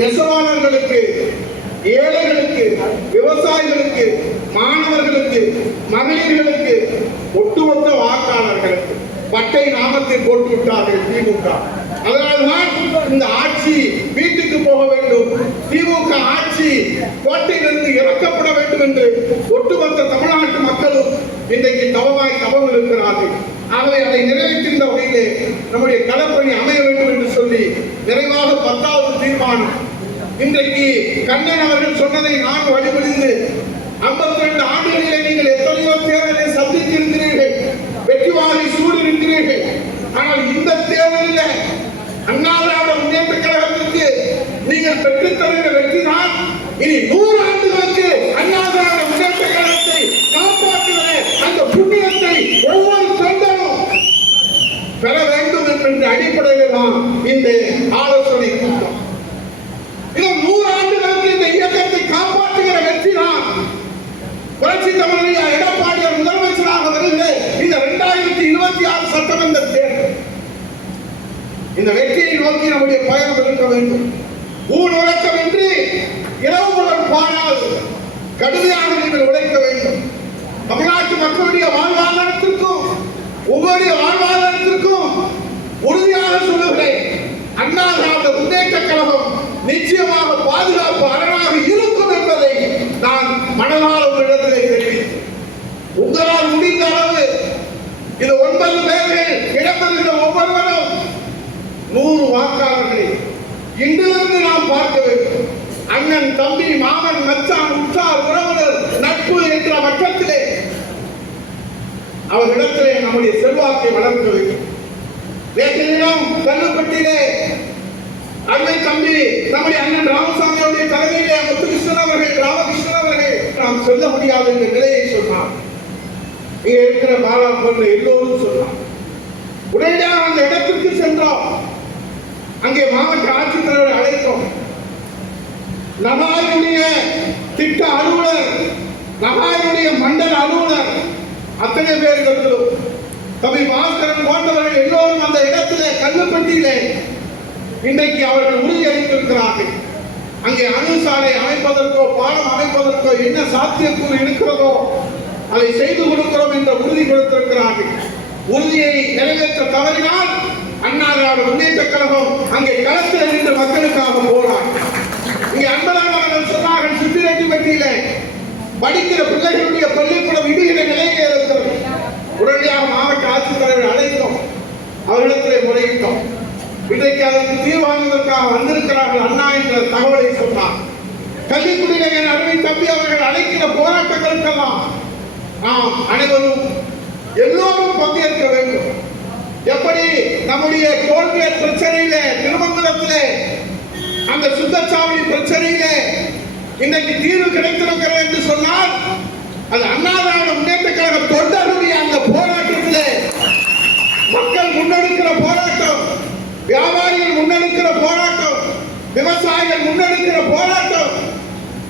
நெசவாளர்களுக்கு ஏழைகளுக்கு விவசாயிகளுக்கு மாணவர்களுக்கு மகளிர்களுக்கு ஒட்டுமொத்த வாக்காளர்களுக்கு பட்டை நாமத்தை போட்டு விட்டார்கள் திமுக. அதனால்தான் இந்த ஆட்சி வீட்டுக்கு போக வேண்டும். திமுக ஆட்சி கோட்டையிலிருந்து இறக்கப்பட வேண்டும் என்று ஒட்டுமொத்த தமிழ்நாட்டு மக்களும் இன்றைக்கு தவமாய் தவம் இருக்கிறார்கள். ஆகவே அதை நிறைவேற்றுகின்ற வகையிலே நம்முடைய களப்பணி அமைய வேண்டும் என்று சொல்லி நிறைவாக பத்தாவது தீர்மானம் இன்றைக்கு கண்ணன் அவர்கள் சொன்னதை நான் வழிபடிந்து 52 ரெண்டு ஆண்டுகளிலே நீங்கள் எத்தனையோ தேர்தலை சந்தித்திருக்கிறீர்கள். வெற்றிவாளி சூடு சூடியிருக்கிறீர்கள் ஆனால் இந்த தேர்தலில் அண்ணா திராவிட முன்னேற்ற கழகத்திற்கு நீங்கள் பெற்றுத் வெற்றி தான். இனி நூறு ஆண்டுகளுக்கு அண்ணா திராவிட முன்னேற்ற கழகத்தை காப்பாற்றுகிற அந்த புண்ணியத்தை ஒவ்வொரு தொண்டரும் பெற வேண்டும் என்ற அடிப்படையில் தான் இந்த ஆலோசனை கூட்டம் இன்னும் நூறு ஆண்டுகளுக்கு இந்த இயக்கத்தை காப்பாற்றுகிற வெற்றி தான் புரட்சி தமிழக எடப்பாடியார் முதலமைச்சராக வருகிற இந்த இரண்டாயிரத்தி இருபத்தி ஆறு சட்டமன்ற தேர்தல் இந்த வெற்றியை நோக்கி நம்முடைய பயணம் இருக்க வேண்டும். ஊன் உறக்கமின்றி இரவு முதல் பாடால் கடுமையாக நீங்கள் உழைக்க வேண்டும். தமிழ்நாட்டு மக்களுடைய வாழ்வாதாரத்திற்கும் உங்களுடைய வாழ்வாதாரத்திற்கும் உறுதியாக சொல்லுகிறேன். அண்ணா திராவிட முன்னேற்ற கழகம் நிச்சயமாக பாதுகாப்பு அரணாக இருக்கும் என்பதை நான் மனதால் உங்களிடத்திலே தெரிவித்தேன் உங்களால் முடிந்த அளவு இது ஒன்பது பேர்கள் இடம்பெறுகிற ஒவ்வொருவரும் நூறு வாக்காளர்களை இன்றிலிருந்து நாம் பார்க்க வேண்டும். அண்ணன் தம்பி மாமன் மச்சான் உற்றார் உறவினர் நட்பு என்ற பட்சத்திலே அவர்களிடத்திலே நம்முடைய செல்வாக்கை வளர்க்க வேண்டும். நேற்று தினம் கல்லுப்பட்டியிலே அருமை தம்பி நம்முடைய அண்ணன் ராமசாமியுடைய தலைமையிலே முத்துகிருஷ்ணன் அவர்கள் ராமகிருஷ்ணன் அவர்கள் நாம் சொல்ல முடியாது என்ற நிலையை சொன்னார். இங்கே இருக்கிற பாலா போன்ற எல்லோரும் சொன்னார். உடனடியாக அந்த இடத்திற்கு சென்றோம். அங்கே மாவட்ட ஆட்சித்தலைவரை அழைத்தோம். நகாயினுடைய திட்ட அலுவலர் நகாயினுடைய மண்டல அலுவலர் அத்தனை பேர் இருக்கிறோம் தம்பி பாஸ்கரன் போன்றவர்கள் எல்லோரும் அந்த இடத்திலே கல்லுப்பட்டியிலே இன்றைக்கு அவர்கள் உறுதியளித்திருக்கிறார்கள். அங்கே அணுசாலை அமைப்பதற்கோ பாலம் அமைப்பதற்கோ என்ன சாத்தியக்கூறு இருக்கிறதோ அதை செய்து கொடுக்கிறோம் என்ற உறுதி கொடுத்திருக்கிறார்கள் உறுதியை நிறைவேற்ற தவறினால் அண்ணா திராவிட முன்னேற்ற கழகம் அங்கே களத்தில் நின்று மக்களுக்காக போராடும் இங்கே அன்பழகன் அவர்கள் சொன்னார்கள் பற்றியில படிக்கிற பிள்ளைகளுடைய பள்ளிக்கூடம் இடுகிற நிலையிலே இருக்கிறது. உடனடியாக மாவட்ட ஆட்சித்தலைவர் அழைத்தோம். அவரிடத்திலே முறையிட்டோம். இன்றைக்கு அதற்கு தீர்வாங்குவதற்காக வந்திருக்கிறார்கள் அண்ணா என்ற தகவலை சொன்னார். கல்விக்குடியிலே என் அருமை தம்பி அவர்கள் அழைக்கிற போராட்டங்களுக்கெல்லாம் நாம் அனைவரும் எல்லோரும் பங்கேற்க வேண்டும். எப்படி நம்முடைய டோல்கேட் பிரச்சனையிலே திருமங்கலத்திலே அந்த சுத்தச்சாவடி பிரச்சனையிலே இன்னைக்கு தீர்வு கிடைத்திருக்கிறது என்று சொன்னால் அது அண்ணா முன்னேற்ற கழக தொண்டருடைய அந்த போராட்டத்திலே மக்கள் முன்னெடுக்கிற போராட்டம் வியாபாரிகள் முன்னெடுக்கிற போராட்டம் விவசாயிகள் முன்னெடுக்கிற போராட்டம்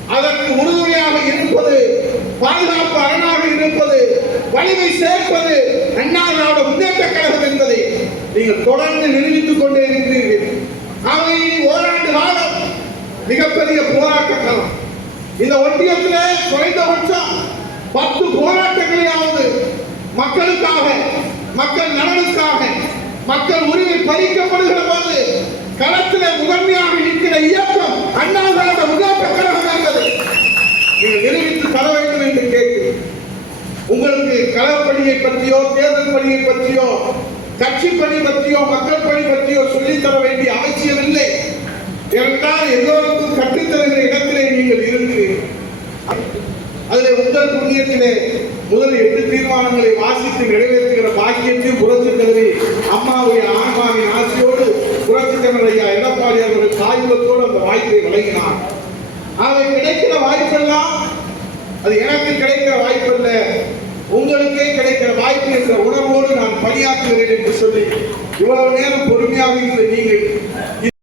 அதற்கு உறுதுணையாக இருப்பது பாதுகாப்பு அரணாக இருப்பது வலிமை சேர்ப்பது அண்ணா திராவிட முன்னேற்ற கழகம் என்பதை நீங்கள் தொடர்ந்து நிரூபித்துக் கொண்டே இருக்கிறீர்கள். ஆகவே இனி ஓராண்டு காலம் மிகப்பெரிய போராட்ட காலம் இந்த ஒன்றியத்தில் குறைந்தபட்சம் பத்து போராட்டங்களையாவது மக்களுக்காக மக்கள் நலனுக்காக மக்கள் உரிமை பறிக்கப்படுகிற போது களத்தில் முதன்மையாக இருக்கிற இயக்கம் அண்ணா திராவிட முன்னேற்ற கழகம் என்பது. நீங்கள் நிரூபித்து தர வேண்டும் என்று கேட்கிறேன் உங்களுக்கு களப்பணியை பற்றியோ தேர்தல் பணியை பற்றியோ கட்சி பணி பற்றியோ மக்கள் பணி பற்றியோ சொல்லித் தர வேண்டிய அவசியம் இல்லை. என்றால் எல்லோருக்கும் கற்றுத்தருகிற இடத்திலே நீங்கள் இருக்கிறீர்கள். அதில் உங்கள் புண்ணியத்திலே முதல் எட்டு தீர்மானங்களை வாசித்து நிறைவேற்றுகிற பாக்கியத்தையும் புரட்சி தலைவி அம்மாவுடைய ஆன்மாவின் ஆட்சியோடு புரட்சி தலைவர் ஐயா எடப்பாடி அவர்கள் தாயுலத்தோடு அந்த வாய்ப்பை வழங்கினார். அவை கிடைக்கிற வாய்ப்பெல்லாம் அது எனக்கு கிடைக்கிற வாய்ப்பல்ல. உங்களுக்கே கிடைக்கிற வாய்ப்பு என்ற உணர்வோடு நான் பணியாற்றுகிறேன் என்று சொல்லி இவ்வளவு நேரம் பொறுமையாக இருந்த நீங்கள்